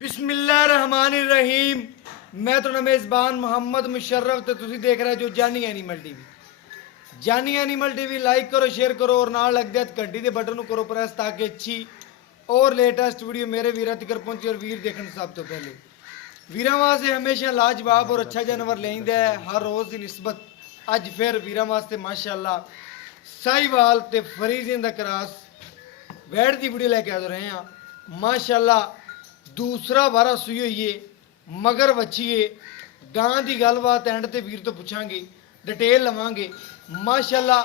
बिस्मिल्लाहिर्रहमानिर्रहीम। मैं तो मेज़बान मोहम्मद मुशर्रफ तो तुसी देख रहे हो जो जानी एनिमल टीवी। जानी एनिमल टीवी लाइक करो, शेयर करो और नाल लग जाए घंटी के बटन करो प्रेस ताकि अच्छी और लेटेस्ट वीडियो मेरे वीर तक पहुंचे और वीर देखने सब तो पहले। वीर वास्ते हमेशा लाजवाब और अच्छा जानवर लेंदा है हर रोज़ की निस्बत। अज फिर वीर वास्ते माशाअल्लाह साहिवाल ते फरीजियन दा क्रॉस वैड़ की वीडियो लेके आ रहे हैं। माशाअल्लाह दूसरा वारा सुई हुई है, मगर वछीए गां की गलबात एंड ते वीर तो पुछांगे, डिटेल लवांगे। माशाअल्लाह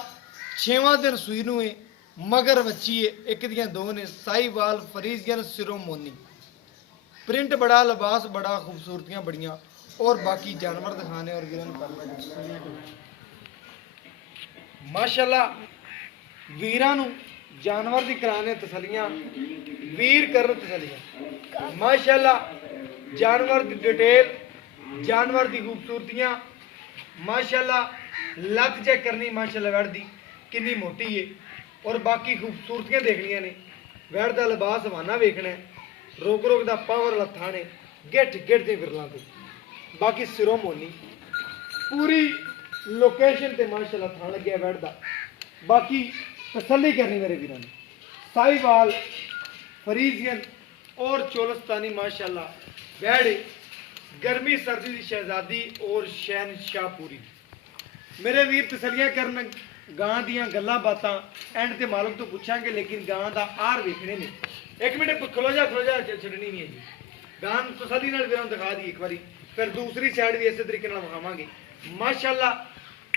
6वां दिन सुई नूं है, मगर वछीए एक दियां दो ने साहिवाल फरीजियन सिरोमोनी। प्रिंट बड़ा, लिबास बड़ा, खूबसूरतियां बड़ियां और बाकी जानवर दिखाने और वीरन माशाअल्लाह वीरां नूं जानवर दी कराने तसलियां, वीर कर तसलियां। माशाअल्लाह जानवर की डिटेल, जानवर की खूबसूरतियां, माशाअल्लाह लत चेक करनी माशाअल्लाह वैड़ दी कितनी मोटी है और बाकी खूबसूरतियां देखनियां ने। वैड़ का लिबास हवाना वेखना है, रोक रोक का पावर लत्था ने गिट गिट के विरलों से बाकी सिरों मोनी पूरी लोकेशन से माशाअल्लाह थान लग्या वैड़ का। बाकी तसल्ली करनी मेरे वीरों ने साहिवाल फरीजियन और चोलस्तानी माशाअल्लाह वैड़ गर्मी सर्दी की शहजादी और शहनशाह पूरी। मेरे वीर तसलियां करन गां दियां गल्लां बातां एंड ते मालक तो पूछांगे, लेकिन गां दा आर वेखने ने। एक मिनट खलो जा छड़नी नहीं है जी। गां तसली नाल वीरां दिखा दी एक बारी, फिर दूसरी साइड भी इस तरीके नाल विखावांगे। माशाअल्लाह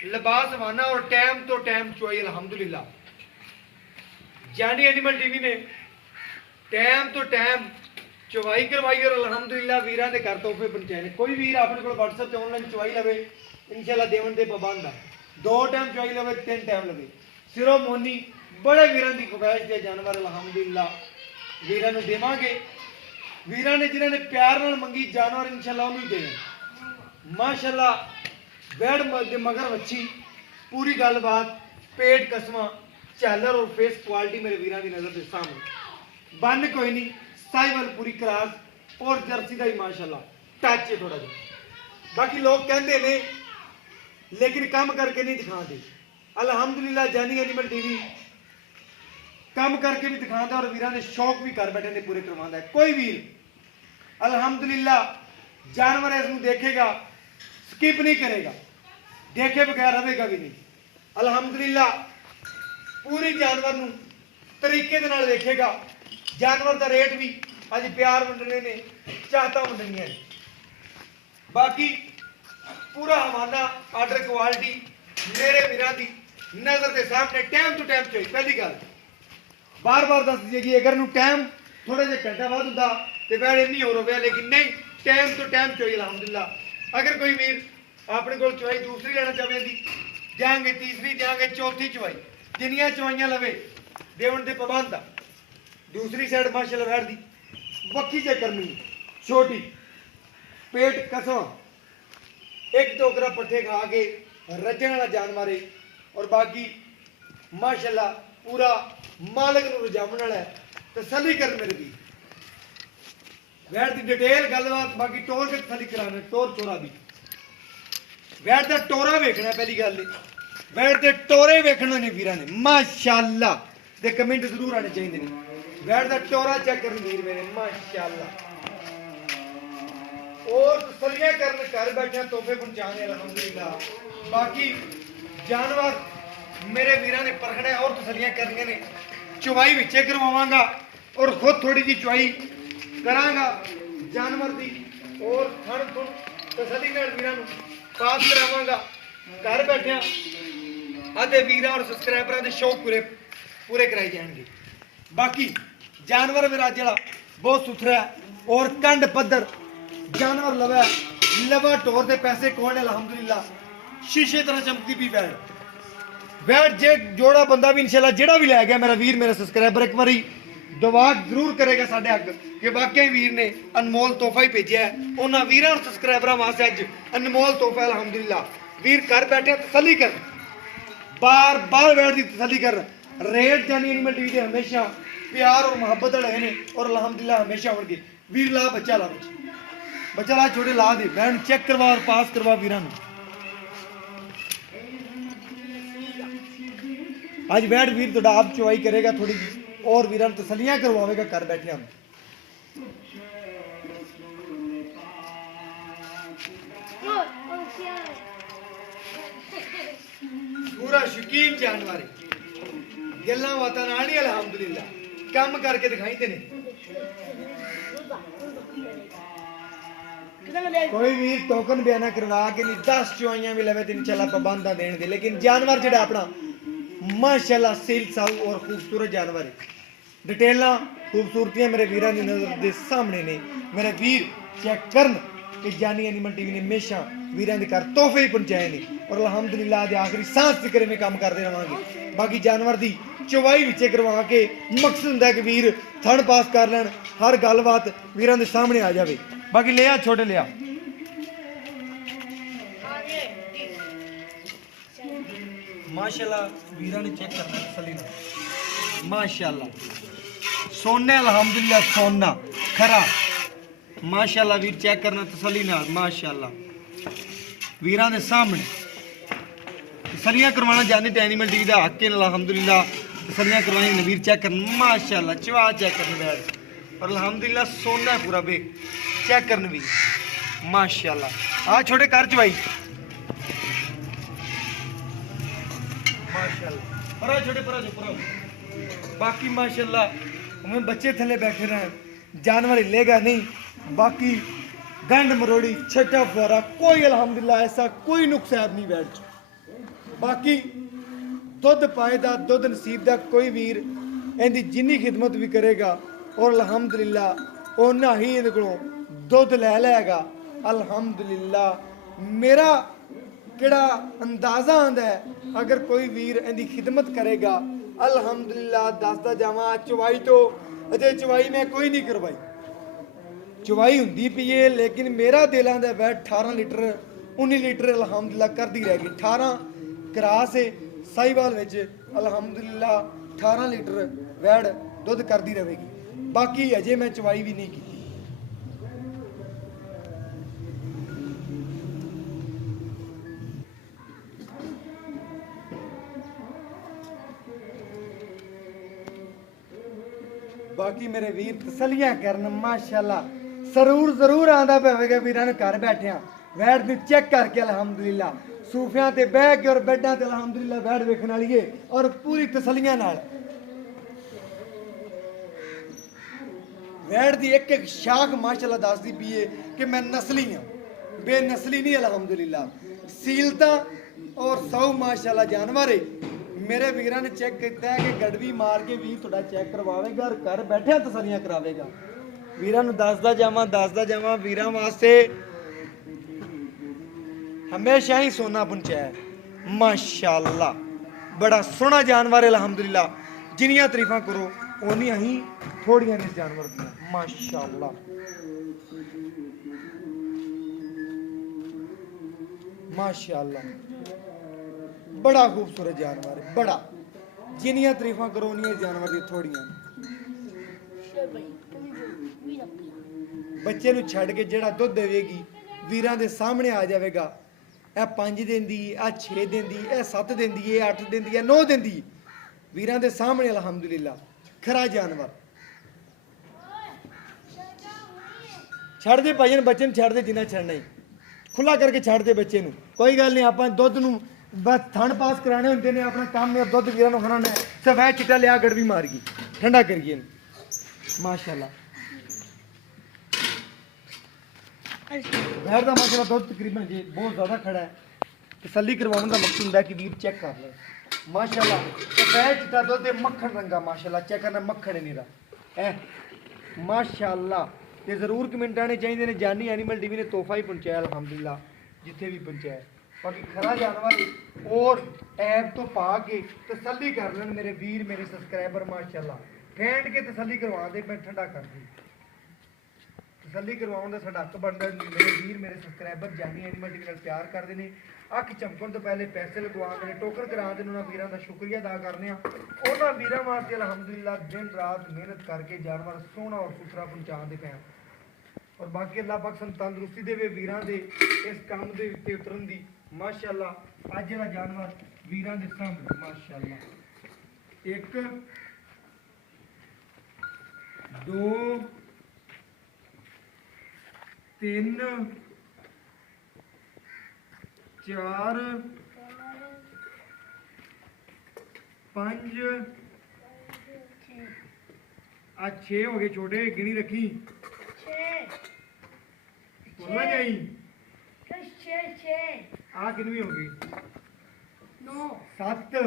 लिबास वाना और टाइम तो टाइम चुआई अल्हम्दुलिल्लाह। जानी एनिमल टीवी ने टाइम तो टाइम चवाई करवाई और अल्हम्दुलिल्लाह वीरां दे घर तोहफे पहुंचाए ने। कोई वीर अपने को व्हाट्सएप से ऑनलाइन चवाई लवे इंशाअल्लाह देवन दे पाबंद आ। 2 टाइम चवाई लवे, 3 टाइम लवे सिरों मोनी बड़े वीरां दी ख्वाहिश दे जानवर अल्हम्दुलिल्लाह वीरां नूं देवांगे। वीरां ने जिन्हां ने प्यार नाल मंगी जानवर इंशाअल्लाह उन्हें देने। माशाअल्लाह वैड़ मगर वच्छी पूरी गलबात, पेट कसमा, झालर और फेस क्वालिटी मेरे वीरां की नजर के सामने। बन कोई नहीं, साहिवाल पूरी क्रॉस और जर्सी का भी माशाअल्लाह टच है थोड़ा जिहा। बाकी लोग कहते ने लेकिन काम करके नहीं दिखाते। अल्हम्दुलिल्लाह जानी एनिमल टीवी काम करके भी दिखाता और वीरां ने शौक भी कर बैठे ने पूरे करवाता है। कोई वीर अल्हम्दुलिल्लाह जानवर इसमें देखेगा स्किप नहीं करेगा, देखे बगैर रहेगा भी नहीं। अल्हम्दुलिल्लाह पूरी जानवर नूं तरीके दे नाल देखेगा। जानवर का रेट भी अज प्यार वंडने ने, चाहता वंडनियां ने। बाकी पूरा हवाना आर्डर क्वालिटी मेरे वीरां दी नजर के सामने टाइम टू टाइम चाहिए। पहली गल बार बार दस दीजिए, अगर नूं टाइम थोड़ा जिहा घंटा बाद हुंदा ते वैड़ इन्नी हो रहा, लेकिन नहीं टाइम टू टाइम चाहिए अल्हम्दुलिल्लाह। अगर कोई वीर अपने को चवाई दूसरी लेना चाहे दी देंगे, तीसरी देंगे, चौथी चवाई, जिन्नियां चवाइयां लवे देवन दे पाबंद आ। दूसरी साइड माशाअल्लाह वैड़ दी बक्की चेक करनी छोटी, पेट कसवा, एक टोकरा पट्ठे खा के रजन वाला जानवर है और बाकी माशाअल्लाह पूरा मालिक नूं रजामण वाला है। तसल्ली कर मेरे भी वैड़ की डिटेल गलबात बाकी टोर के तसल्ली कराने, टोर चोरा भी वैड़ का टोरा वेखना। पहली गल वैड़ के टोरे वेखने ने वीरां ने माशाअल्लाह ते कमेंट जरूर आने चाहिए ने। वैड़ का टोरा चेक कर वीर मेरे माशाअल्लाह और तसलियां करन घर बैठे तोहफे पहुंचाने अल्हम्दुलिल्लाह। बाकी जानवर मेरे वीरां ने परखना और तसलियां करनियां ने। चुवाई विचे करवावांगा और खुद थोड़ी जी चुवाई करांगा जानवर दी और थण थुण तसली नाल वीरां नूं पास करावांगा। घर बैठे आते वीरां और सबसक्राइबरां दे शौक पूरे पूरे कराए जाएंगे। बाकी जानवर मेरा जड़ा बहुत सुथरा है और कंड पद्धर जानवर लवा लवा टोर के पैसे कौन है अल्हम्दुलिल्लाह। शीशे तरह चमकती भी वैड़ वैड़ जे जोड़ा बंदा भी इंशाल्लाह जेड़ा भी लै गया मेरा वीर मेरा सबसक्राइबर एक बारी दुआ जरूर करेगा साढ़े अग कि वाकई वीर ने अनमोल तोहफा ही भेजा है। उन्होंने वीरां और सबसक्राइबरां वास्ते अज अनमोल तोहफा अल्हम्दुलिल्लाह। वीर घर बैठे तसल्ली कर, बार बार वैड़ की तसल्ली कर। रेट जानी एनिमल टीवी के हमेशा प्यार और मुहब्बत वाले हैं और अल्हम्दुलिल्लाह हमेशा होंगे। वीर ला बच्चा ला बच्चा ला छोटे ला दे बैठ चेक करवा और पास करवा वीरां आज बैठ वीर थोड़ा आप चुवाई करेगा थोड़ी और वीरां तसलियां करवाएगा घर बैठे हम पूरा शकीन जानवर गल्लां बातां नाल ही अल्हम्दुलिल्लाह काम करके दिखाई देने कोई भी टोकन बयाना करवा के नहीं 10 चुआइयां भी लवे तो इंशाल्लाह पाबंदा देने दे लेकिन जानवर जेड़ा अपना माशाल्लाह सील साऊ और खूबसूरत जानवर है डिटेलां खूबसूरतियां मेरे वीरां दी नजर दे सामने ने मेरे वीर चेक करन कि जानी एनिमल टीवी ने हमेशा वीरां दे घर तोहफे ही पहुंचाए ने और अल्हम्दुलिल्लाह दे आखिरी सांस तक में काम करते रहांगे बाकी जानवर दी चवाई विचे करवा के मकसद हुंदा है कि वीर थण पास कर लैण हर गलबात वीरां दे सामने आ जावे बाकी लिया छोटे लिया माशाल्लाह वीरां ने चेक करना तसल्ली नाल माशाल्लाह सोने अल्हम्दुलिल्लाह सोना खरा माशाल्लाह वीर चेक करना तसल्ली नाल माशाल्लाह वीरां दे सामने तसलियां करवाना जानते तो एनिमल टीवी का हक है अल्हम्दुलिल्लाह तसलियां करवाई वीर चेक करना माशाल्लाह चवा चेक करने बैठ और अल्हम्दुलिल्लाह सोना है पूरा बे चेक करने भी माशाल्लाह आ छोटे कर चवाई माशाल्लाह परा छोटे परा जो परा बाकी माशाल्लाह हमें बच्चे थले बैठे रहे जानवर हिलेगा नहीं बाकी गंड मरोड़ी छठा फुआरा कोई अल्हम्दुलिल्लाह ऐसा कोई नुकसान नहीं बैठ बाकी दुध पाए दा दुध नसीब दा कोई वीर इहदी जिन्नी खिदमत भी करेगा और अल्हम्दुलिल्लाह उन्ना ही इहदे कोलों दुध लै लैगा अल्हम्दुलिल्लाह मेरा केड़ा अंदाजा आंदा है अगर कोई वीर इहदी खिदमत करेगा अल्हम्दुलिल्लाह दसदा जावां चवाई तो अजे चवाई मैं कोई नहीं करवाई चवाई हुंदी पई है लेकिन मेरा दिल आंदा है 18 लीटर 19 लीटर अल्हम्दुलिल्लाह करदी रह गई 18 क्रास है साहिवाल विच अल्हम्दुलिल्लाह 18 लीटर वैड़ दुध करदी रहेगी बाकी अजे मैं चवाई भी नहीं की बाकी मेरे वीर तसलियां करन माशाल्लाह जरूर जरूर आंदा पवेगा वीरां ने घर बैठे वैड़ दी चेक करके अल्हम्दुलिल्लाह सूफियां ते बह के और बेडां ते अल्हम्दुलिल्लाह वैड़ वेखण वाली है और पूरी तसलियां नाल वैड़ दी एक एक शाख माशाल्लाह दसदी पई है कि मैं नस्ली हां बेनस्ली नहीं अल्हम्दुलिल्लाह सीलता और सौ माशाल्लाह जानवर है मेरे वीरां ने चेक किया है कि गड़वी मार के वीर थोड़ा चेक करवावेगा और घर बैठे तसलियां करावेगा वीरां नूं दसदा जावां वीरां वास्ते हमेशा ही सोना पहुंचाया माशाल्लाह बड़ा सोहना जानवर है अल्हम्दुलिल्लाह जिन्नियां तारीफां करो उन्नियां ही थोड़ियां ने जानवर दी माशाल्लाह माशाल्लाह बड़ा खूबसूरत जानवर है बड़ा जिन्नियां तारीफां करो उन्नियां जानवर दी थोड़ियां बच्चे नूं छड्ड के जेड़ा दुध देवेगी वीरां दे सामने आ जाएगा ए 5 दिन दी ए 6 दिन दी ए 7 दिन दी ए 8 दिन दी ए 9 दिन दी वीरां दे सामने अल्हम्दुलिल्लाह खरा जानवर छड़ दे भाईन बच्चे नूं छड़ दे जिन्ना छड़ना ही खुला करके छड़ दे बच्चे नूं कोई गल नहीं आपां दुध नूं बस थण पास कराने होंदे ने अपना काम में दुध वीरां नूं खणाना सवै चिट्टा लिया गड़वी मार गई ठंडा करिए माशाल्लाह बैर का माशाल्लाह दुध तकरीबन जी बहुत ज़्यादा खड़ा है तसल्ली करवाने का मकसद होंदा है कि वीर चेक कर ले माशाल्लाह सवै चिट्टा दुध मक्खन रंगा माशाल्लाह चेक करना मक्खन है नीरा माशाल्लाह ते जरूर कमेंट आने चाहिए ने जानी एनिमल टीवी ने तोहफा ही पहुंचाया अल्हम्दुलिल्लाह जिथे भी पहुंचाया बाकी खरा जानवर और ऐप तो पा के तसल्ली कर लें मेरे वीर मेरे सब्सक्राइबर माशाल्लाह फेंट के तसल्ली करवा दे मैं ठंडा कर दी तसल्ली करवाउण दा साडा हक बनदा मेरे वीर मेरे सब्सक्राइबर जानी एनिमल टीवी नाल प्यार करदे ने अख चमकण तो पहले पैसे लगवाते हैं टोकन कराते हैं उन्होंने वीरों का शुक्रिया अदा करने उन्होंने वीरों वास्ते अल्हम्दुलिल्लाह दिन रात मेहनत करके जानवर सोहना और सुथरा पहुँचा दे पे ਔਰ ਬਾਕੀ ਅੱਲਾਹ ਪਾਕ ਸਾਨੂੰ ਤੰਦਰੁਸਤੀ ਦੇਵੇ ਵੀਰਾਂ ਦੇ ਇਸ ਕੰਮ ਦੇ ਉੱਤੇ ਉਤਰਨ ਦੀ। ਮਾਸ਼ਾਅੱਲਾ ਅੱਜ ਜਿਹੜਾ ਜਾਨਵਰ ਵੀਰਾਂ ਦੇ ਸਾਹਮਣੇ ਮਾਸ਼ਾਅੱਲਾ 1 2 3 4 5 आज 6 हो गए छोटे गिनी रखी 6 बोलना जाई 6 आ कितनी हो गई 9 7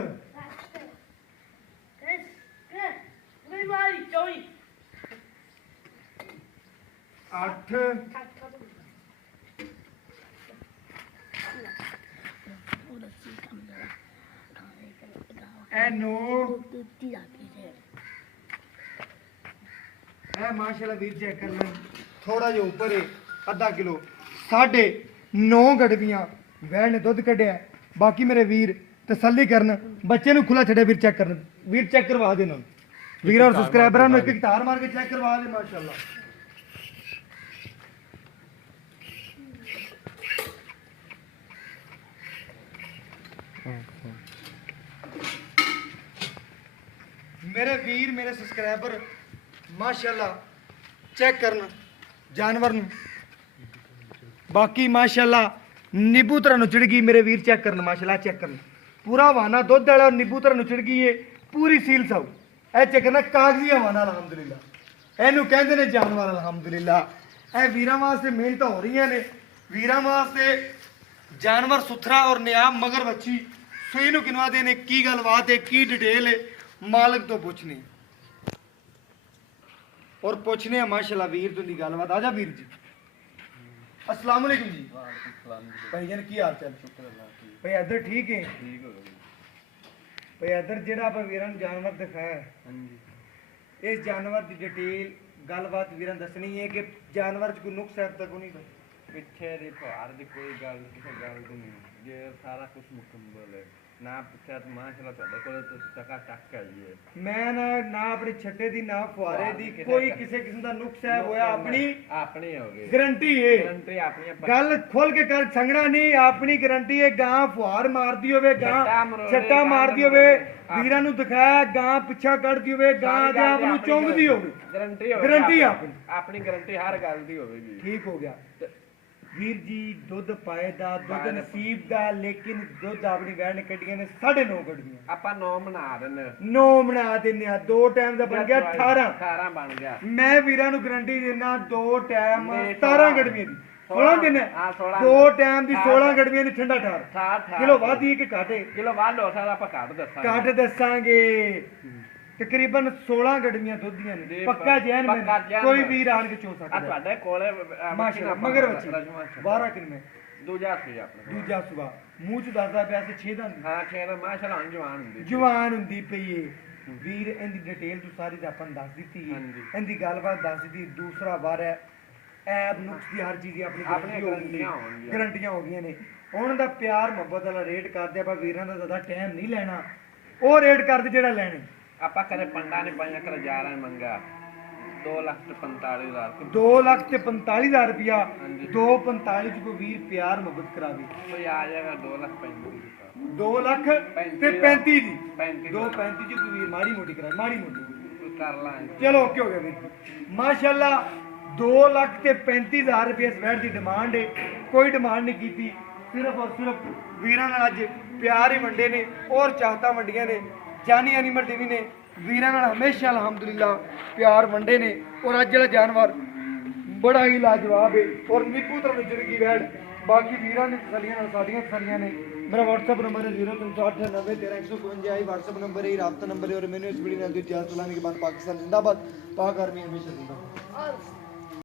8 ए 9 माशाल्लाह वीर चेक कर लें थोड़ा जो ऊपर है आधा किलो 9.5 गड़बियां वैल ने दुध कढ़िया। बाकी मेरे वीर तसल्ली करन बच्चे नु खुला छड़े वीर चेक करन वीर चेक करवा देना वीर और सब्सक्राइबर नु एक तार मार के चेक करवा दे माशाल्लाह। मेरे वीर मेरे सब्सक्राइबर माशाल्लाह चेक करना जानवर नु। बाकी माशाल्लाह नींबू तरह नु चिड़ गई मेरे वीर चेक करना माशाल्लाह चेक करना पूरा हवाना दुध वाला और नींबू तरह नु चिड़ गई है पूरी सील साउ ए चेक करना कागजी हवाना अल्हम्दुलिल्लाह एनू कहंदे ने जानवर अल्हम्दुलिल्लाह। ए वीरां वास्ते मेहनत हो रही ने वीरां वास्ते जानवर सुथरा और नियाब मगर बच्ची सूई नु किनवा देने की गलबात है की डिटेल है मालिक तो पूछने और पूछने माशाल्लाह वीर तुंदी गलबात आजा वीर जी अस्सलाम वालेकुम जी भाई जान की हाल चाल भाई इधर ठीक है भाई इधर जेड़ा आप वीरां जानवर दिखाया इस जानवर की डिटेल गलबात वीरां दसनी है कि जानवर च कोई नुक्स है तक नहीं पिछे दी भार दी कोई गल किसी गल दी नहीं जे सारा कुछ मुकम्मल है ना पिछे तो माशाल्लाह ਤੁਹਾਡੇ ਕੋਲ तो टका टक है ये मैं ना अपने छट्टे दी ना फुहारे दी कोई किसी किस्म दा नुक्स है होया अपनी हो गई गारंटी है गारंटी अपनी गल खोल के कर संगना नहीं अपनी गारंटी है गां फुहार मारदी होवे गां छट्टा मारदी होवे वीरां नु दिखाया गां पिछा कढदी होवे गां दे आप नु चोंगदी होवे गारंटी अपनी गारंटी हर गल दी होवेगी ठीक हो गया वीर जी दुध पाए दा दुध नसीब दा लेकिन दुध अपनी वैन ने कड्डियां ने 9.5 कड्डियां ਆਪਾਂ 9 ਬਣਾ ਦਿੰਨੇ 9 ਬਣਾ ਦਿੰਨੇ ਆ 2 ਟਾਈਮ ਦਾ ਬਣ ਗਿਆ 18 ਬਣ ਗਿਆ ਮੈਂ ਵੀਰਾਂ ਨੂੰ ਗਾਰੰਟੀ ਦਿੰਨਾ 2 ਟਾਈਮ 17 ਗੜਵੀਆਂ ਦੀ 16 ਦਿਨ ਹਾਂ 16 2 ਟਾਈਮ ਦੀ 16 ਗੜਵੀਆਂ ਦੀ ਠੰਡਾ ਠਾਰ ਕਿਲੋ ਵਾਧੀ ਕਿ ਘਾਟੇ ਕਿਲੋ ਵੱਧ ਹੋ ਸਕਦਾ ਆਪਾਂ ਘੱਟ ਦੱਸਾਂਗੇ तकरीबन 16 गड्डियां दुध दियां ने पक्का जैन में कोई भी आन के चो सकता है ਤੁਹਾਡੇ ਕੋਲੇ माशाल्लाह मगर बच्ची 12 किन में ਦੂਜਾ ਸੀ ਆਪਣਾ ਦੂਜਾ ਸੁਬਾ ਮੂੰਹ ਚ ਦੱਸਦਾ ਪਿਆ ਸੀ 6 ਦਾ ਹਾਂ 6 ਦਾ ਮਾਸ਼ਾਅੱਲਾ ਜਵਾਨ ਹੁੰਦੀ ਪਈ ਏ ਵੀਰ ਇਹਦੀ ਡਿਟੇਲ ਤੂੰ ਸਾਰੀ ਦਾ ਆਪਾਂ ਦੱਸ ਦਿੱਤੀ ਹੈ ਇਹਦੀ ਗੱਲਬਾਤ ਦੱਸ ਦਿੱਤੀ ਦੂਸਰਾ ਵਾਰ ਹੈ ਐਬ ਨੁਕਸ ਦੀ ਹਰ ਚੀਜ਼ ਆਪਣੀ ਗਰੰਟੀਆਂ ਹੋ ਗਈਆਂ ਨੇ ਉਹਨਾਂ ਦਾ ਪਿਆਰ ਮੁਹੱਬਤ ਵਾਲਾ ਰੇਟ ਕਰਦੇ ਆਪਾਂ ਵੀਰਾਂ ਦਾ ਜ਼ਿਆਦਾ ਟਾਈਮ ਨਹੀਂ ਲੈਣਾ ਉਹ ਰੇਟ ਕਰਦੇ ਜਿਹੜਾ ਲੈਣੇ ਆਪਾਂ ਕਦੇ ਪੰਡਾ ਨਹੀਂ ਪਾਇਆ ਕਰ ਜਾ ਰਹੇ ਮੰਗਾ 2,45,000 2,45,000 रुपया 2,45 को वीर प्यार मोहब्बत करा दी कोई आ जाएगा 2,35,000 2,35,000 दी 2,35,000 जी वीर माड़ी मोटी करा माड़ी मोटी कर लांगे चलो ओके हो गया वीर माशाल्लाह 2,35,000 रुपया इस वैट की डिमांड है कोई डिमांड नहीं की सिर्फ और सिर्फ वीरां नाल अज प्यार ही वंडे ने और चाहता वंडियां ने जानी एनिमल टीवी ने वीरां नाल हमेशा अल्हम्दुलिल्लाह प्यार वंडे ने और अज जिहड़ा जानवर बड़ा ही लाजवाब है और नींबू तरह जिंदगी वैड बाकी वीरां ने तसलियां नाल साडियां तसलियां ने मेरा व्हाट्सएप नंबर है 03981351 व्हाट्सएप नंबर है राब्ता नंबर है और मैंने इस वीडियो नाल दी इजाजत लाने के बाद पाकिस्तान जिंदाबाद पाक आर्मी हमेशा जिंदाबाद